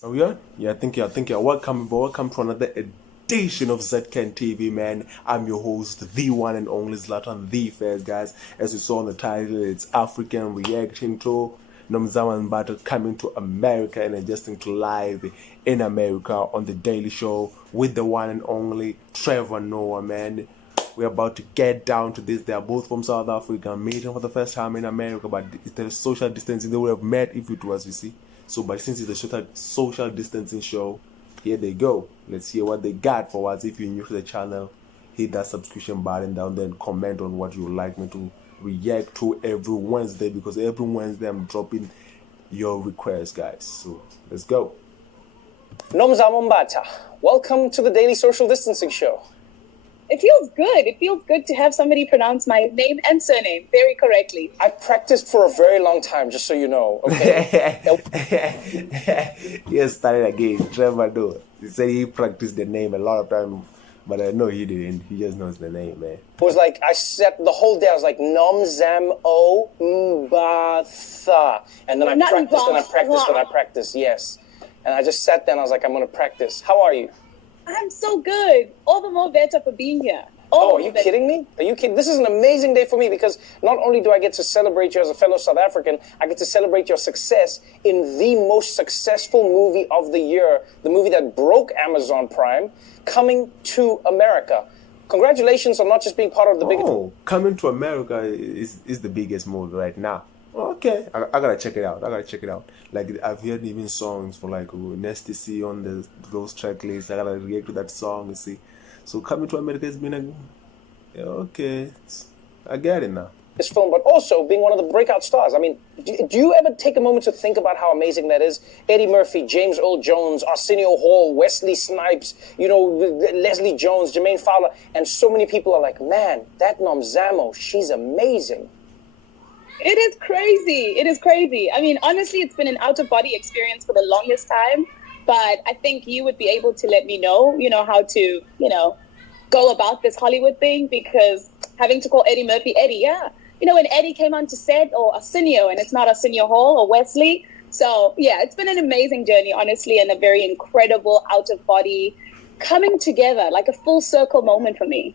Oh yeah, yeah. I think you're welcome, but welcome to another edition of ZKN TV, man. I'm your host, the one and only Zlatan, the Fairs, guys. As you saw on the title, it's African reaction to Nomzama and Mbatha coming to America and adjusting to live in America on the Daily Show with the one and only Trevornoah, man. We're about to get down to this. They are both from South Africa, meeting for the first time in America, but it's the social distancing. They would have met if it was, you see. So, but since it's a social distancing show, here they go. Let's hear what they got for us. If you're new to the channel, hit that subscription button down there and comment on what you would like me to react to every Wednesday, because every Wednesday I'm dropping your requests, guys. So, let's go. Nomzama Mbatha, welcome to the Daily Social Distancing Show. It feels good. It feels good to have somebody pronounce my name and surname very correctly. I practiced for a very long time, just so you know. Okay. He started again. Trevor, though, he said he practiced the name a lot of time, but I know he didn't. He just knows the name, man. It was like I sat the whole day. I was like Nomzama Mbatha, and then I practiced and I practiced and I practiced. Yes, and I just sat there and I was like, I'm going to practice. How are you? I'm so good. All the more better for being here. Are you kidding me? Are you kidding? This is an amazing day for me because not only do I get to celebrate you as a fellow South African, I get to celebrate your success in the most successful movie of the year, the movie that broke Amazon Prime, coming to America. Congratulations on not just being part of the biggest... Oh, coming to America is the biggest movie right now. Okay, I gotta check it out. Like, I've heard even songs for like Nasty C on those track lists. I gotta react to that song, you see. So coming to America has been okay. I get it now. This film, but also being one of the breakout stars. I mean, do you ever take a moment to think about how amazing that is? Eddie Murphy, James Earl Jones, Arsenio Hall, Wesley Snipes, Leslie Jones, Jermaine Fowler, and so many people are like, man, that Nomzama, she's amazing. It is crazy. It is crazy. I mean, honestly, it's been an out-of-body experience for the longest time, but I think you would be able to let me know, how to, go about this Hollywood thing, because having to call Eddie Murphy Eddie, yeah. When Eddie came onto set, or Arsenio, and it's not Arsenio Hall or Wesley. So, yeah, it's been an amazing journey, honestly, and a very incredible out-of-body coming together, like a full circle moment for me.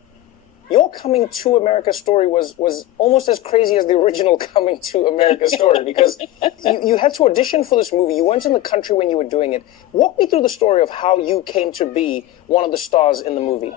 Your Coming to America story was almost as crazy as the original Coming to America story, because you had to audition for this movie. You weren't in the country when you were doing it. Walk me through the story of how you came to be one of the stars in the movie.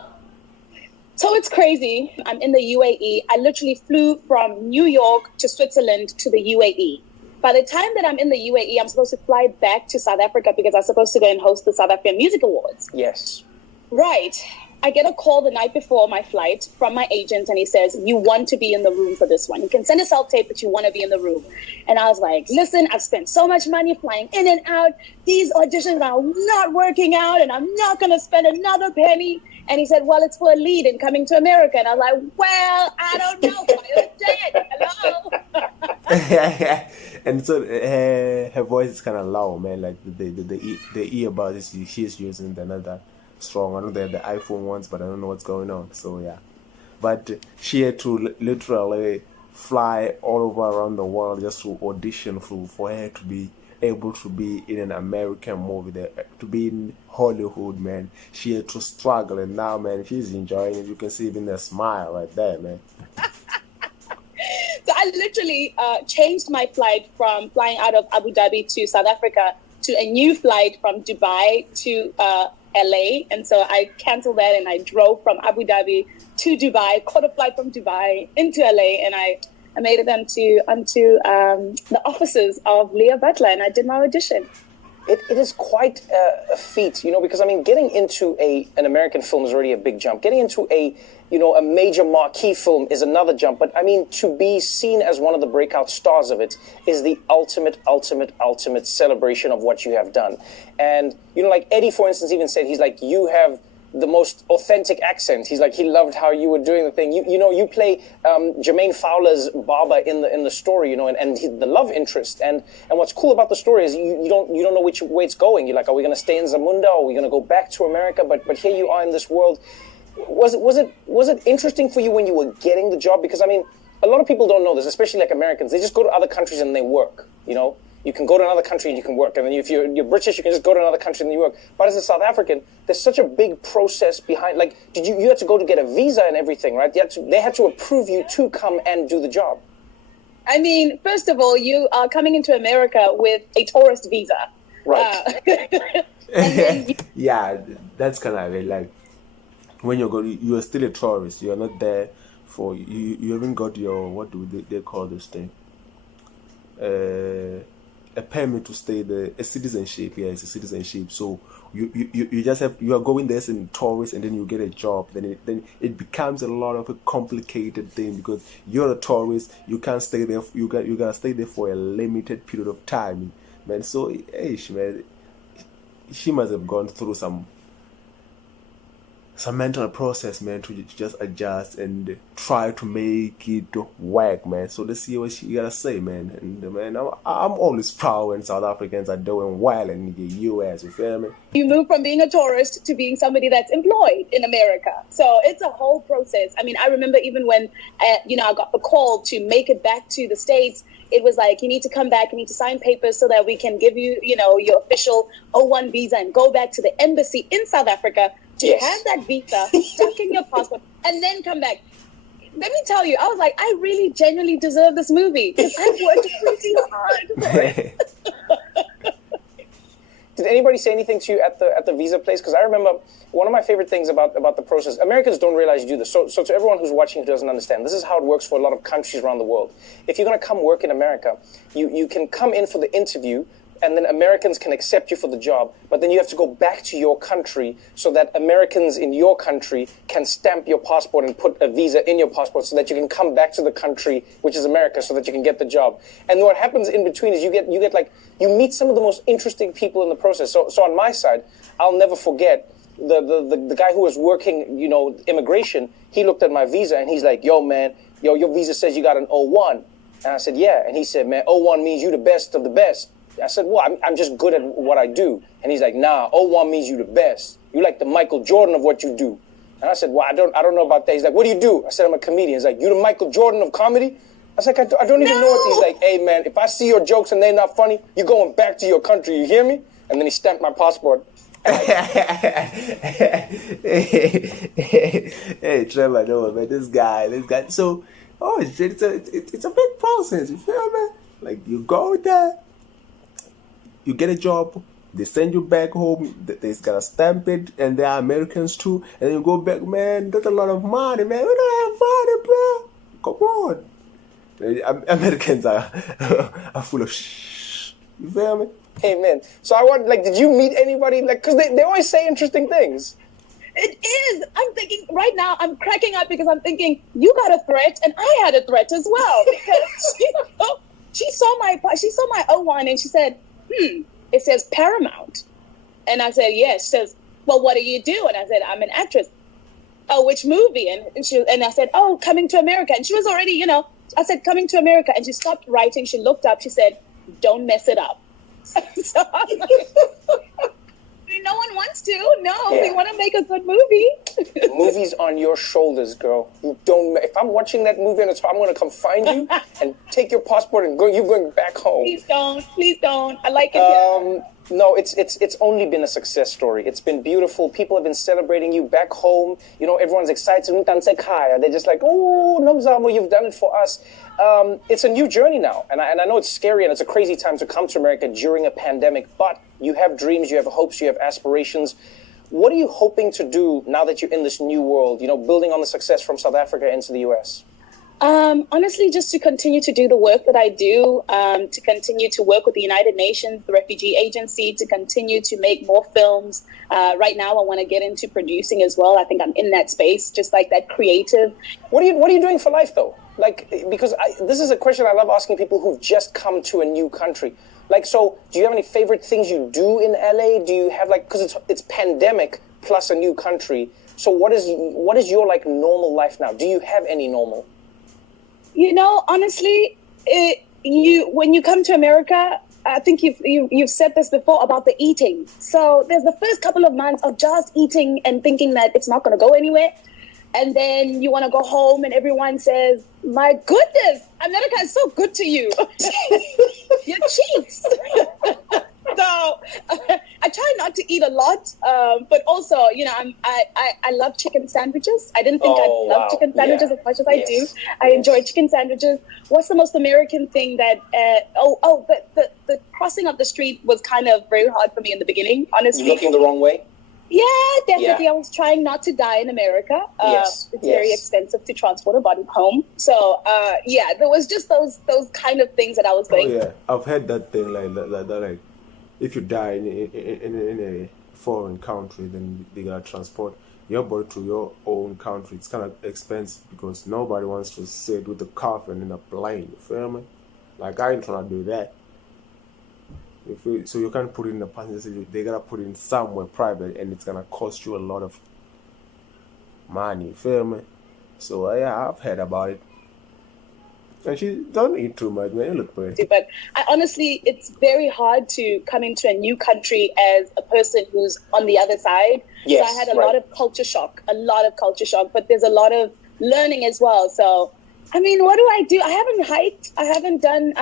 So it's crazy. I'm in the UAE. I literally flew from New York to Switzerland to the UAE. By the time that I'm in the UAE, I'm supposed to fly back to South Africa because I'm supposed to go and host the South African Music Awards. Yes. Right. I get a call the night before my flight from my agent, and he says, you want to be in the room for this one. You can send a self-tape, but you want to be in the room. And I was like, listen, I've spent so much money flying in and out. These auditions are not working out, and I'm not going to spend another penny. And he said, well, it's for a lead in Coming to America. And I was like, well, I don't know. Hello. And so her voice is kind of low, man. Like the earbuds she's using, they're not that strong. I know they're the iPhone ones, but I don't know what's going on. So yeah, but she had to literally fly all over around the world just to audition for her to be able to be in an American movie, to be in Hollywood, man. She had to struggle, and now, man, she's enjoying it. You can see even the smile right there, man. So I literally changed my flight from flying out of Abu Dhabi to South Africa to a new flight from Dubai to LA. And so I canceled that and I drove from Abu Dhabi to Dubai, caught a flight from Dubai into LA, and I made it onto the offices of Leah Butler, and I did my audition. It is quite a feat, because, I mean, getting into an American film is already a big jump. Getting into a major marquee film is another jump. But, I mean, to be seen as one of the breakout stars of it is the ultimate celebration of what you have done. And, like Eddie, for instance, even said, he's like, you have the most authentic accent. He's like, he loved how you were doing the thing. You play Jermaine Fowler's barber in the story, and the love interest. And what's cool about the story is you don't know which way it's going. You're like, are we going to stay in Zamunda? Or are we going to go back to America? But here you are in this world. Was it interesting for you when you were getting the job? Because, I mean, a lot of people don't know this, especially like Americans. They just go to other countries and they work, you can go to another country and you can work. And then if you're British, you can just go to another country and you work. But as a South African, there's such a big process behind. Like, you had to go to get a visa and everything, right? They had to approve you to come and do the job. I mean, first of all, you are coming into America with a tourist visa. Right. Yeah, that's kind of it. Like, when you are still a tourist. You are not there for, you haven't got your, what do they call this thing? A permit to stay there, a citizenship. Yeah, it's a citizenship. So you just have, you are going there as a tourist, and then you get a job. Then it becomes a lot of a complicated thing, because you're a tourist. You can't stay there. You gotta stay there for a limited period of time, man. So man, she must have gone through some mental process, man, to just adjust and try to make it work, man. So let's see what she gotta say, man. And man, I'm always proud when South Africans are doing well in the US. You feel me? You move from being a tourist to being somebody that's employed in America. So it's a whole process. I mean, I remember even when I got the call to make it back to the States. It was like, you need to come back, you need to sign papers so that we can give you, your official O1 visa and go back to the embassy in South Africa to have that visa stuck in your passport and then come back. Let me tell you, I was like, I really genuinely deserve this movie because I've worked pretty hard. Did anybody say anything to you at the visa place? Because I remember one of my favorite things about the process. Americans don't realize you do this. So to everyone who's watching who doesn't understand, this is how it works for a lot of countries around the world. If you're going to come work in America, you can come in for the interview, and then Americans can accept you for the job. But then you have to go back to your country so that Americans in your country can stamp your passport and put a visa in your passport so that you can come back to the country, which is America, so that you can get the job. And what happens in between is you meet some of the most interesting people in the process. So on my side, I'll never forget the guy who was working, immigration. He looked at my visa and he's like, your visa says you got an O1. And I said, yeah. And he said, man, O1 means you the best of the best. I said, well, I'm just good at what I do. And he's like, nah, O1 means you the best. You like the Michael Jordan of what you do. And I said, well, I don't know about that. He's like, what do you do? I said, I'm a comedian. He's like, you the Michael Jordan of comedy? I was like, I don't even know what. He's like, hey, man, if I see your jokes and they're not funny, you're going back to your country. You hear me? And then he stamped my passport. Hey, Trevor, no, man, this guy. So, shit, it's a big process. You feel me? Like, you go there. You get a job, they send you back home, they gotta stamp it, and they are Americans too, and then you go back, man, that's a lot of money, man. We don't have money, bro. Come on. Americans are full of shh. You feel me? Hey, man. So I want, did you meet anybody? Because they always say interesting things. It is. I'm thinking right now, I'm cracking up because I'm thinking, you got a threat, and I had a threat as well. Because, she saw my O1 and she said, it says Paramount. And I said, yes. She says, well, what do you do? And I said, I'm an actress. Oh, which movie? And I said, oh, Coming to America. And she was already, I said, Coming to America. And she stopped writing. She looked up. She said, don't mess it up. So I'm like, no one wants to. No, we want to make a good movie. The movie's on your shoulders, girl. You don't. If I'm watching that movie and I'm going to come find you and take your passport and you're going back home. Please don't. I like it. No, it's only been a success story. It's been beautiful. People have been celebrating you back home. Everyone's excited. They're just like, oh, Nomzama, you've done it for us. It's a new journey now. And I know it's scary and it's a crazy time to come to America during a pandemic, but you have dreams, you have hopes, you have aspirations. What are you hoping to do now that you're in this new world, building on the success from South Africa into the US? Honestly, just to continue to do the work that I do, to continue to work with the United Nations, the Refugee Agency, to continue to make more films. Right now, I want to get into producing as well. I think I'm in that space, just like that creative. What are you doing for life, though? Because this is a question I love asking people who've just come to a new country. So do you have any favorite things you do in LA? Do you have because it's pandemic plus a new country. So what is your normal life now? Do you have any normal? Honestly, when you come to America, I think you've said this before about the eating. So there's the first couple of months of just eating and thinking that it's not going to go anywhere. and then you want to go home and everyone says, my goodness, America is so good to you. Your cheeks. So I try not to eat a lot, but also, you know, I love chicken sandwiches. I didn't think I'd love chicken sandwiches as much as I do. I enjoy chicken sandwiches. What's the most American thing that? The crossing of the street was kind of very hard for me in the beginning. Honestly, you looking the wrong way. Yeah, definitely. Yeah. I was trying not to die in America. It's very expensive to transport a body home. So, there was just those kind of things that I was going. Oh, yeah, I've heard that thing like that like, if you die in a foreign country, then they gotta transport your body to your own country. It's kind of expensive because nobody wants to sit with the coffin in a plane. You feel me? Like, I ain't trying to do that. So you can't put it in a passenger seat. They gotta put it in somewhere private, and it's gonna cost you a lot of money. You feel me? So yeah, I've heard about it. And she don't eat too much, man. You look pretty. But honestly, it's very hard to come into a new country as a person who's on the other side. Yes, so I had a lot of culture shock, but there's a lot of learning as well. So, I mean, what do I do? I haven't hiked. I haven't done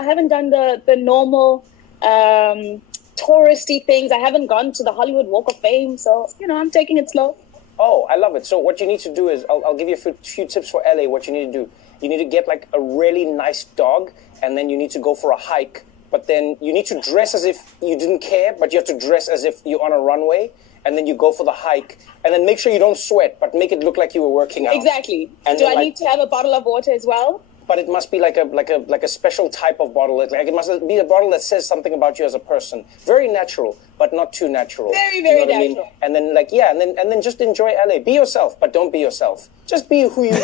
the normal touristy things. I haven't gone to the Hollywood Walk of Fame. So, you know, I'm taking it slow. Oh, I love it. So what you need to do is, I'll give you a few tips for LA. What you need to do. You need to get like a really nice dog, and then you need to go for a hike. But then you need to dress as if you didn't care, but you have to dress as if you're on a runway. And then you go for the hike, and then make sure you don't sweat, but make it look like you were working out. Exactly. And do I need to have a bottle of water as well? But it must be like a special type of bottle. Like, it must be a bottle that says something about you as a person. Very natural, but not too natural. Very, very natural. I mean? And then and then just enjoy LA. Be yourself, but don't be yourself. Just be who you are.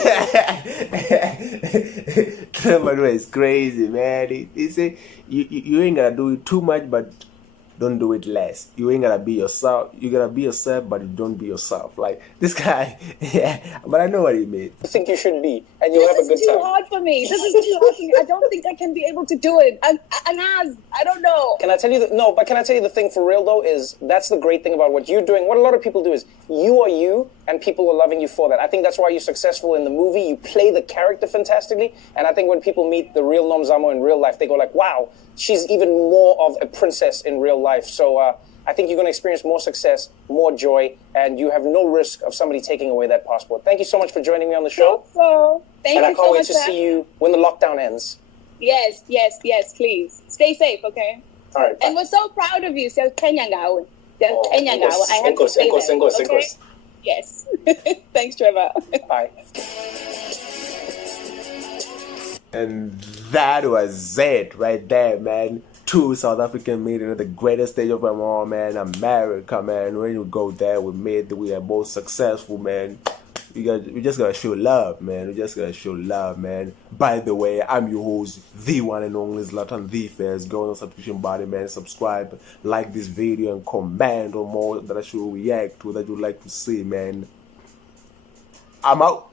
Trevornoah is crazy, man. He say you ain't gotta do it too much, but don't do it less. You ain't gotta be yourself. You gotta be yourself, but you don't be yourself. Like this guy, yeah. But I know what he means. I think you should be, and you'll have a good time. This is too hard for me. This is too hard for me. I don't think I can be able to do it. I don't know. Can I tell you but can I tell you the thing for real though is that's the great thing about what you're doing. What a lot of people do is you are you, and people are loving you for that. I think that's why you're successful in the movie. You play the character fantastically, and I think when people meet the real Nomzama in real life, they go like, wow, she's even more of a princess in real life. So I think you're going to experience more success, more joy, and you have no risk of somebody taking away that passport. Thank you so much for joining me on the show. Thank you so much. And I can't wait to see you when the lockdown ends. Yes, please. Stay safe, okay? All right. Bye. And we're so proud of you. So Kenyangao. I have to say that, okay? Yes. Thanks, Trevor. Bye. And that was it right there, man. Two South African made it at the greatest stage of them all, man. America, man. When you go there, we are both successful, man. We just gotta show love, man. We just gotta show love, man. By the way, I'm your host, the one and only Zlatan the Fairs. Go on the subscription button, man. Subscribe, like this video, and comment on more that I should react to that you'd like to see, man. I'm out.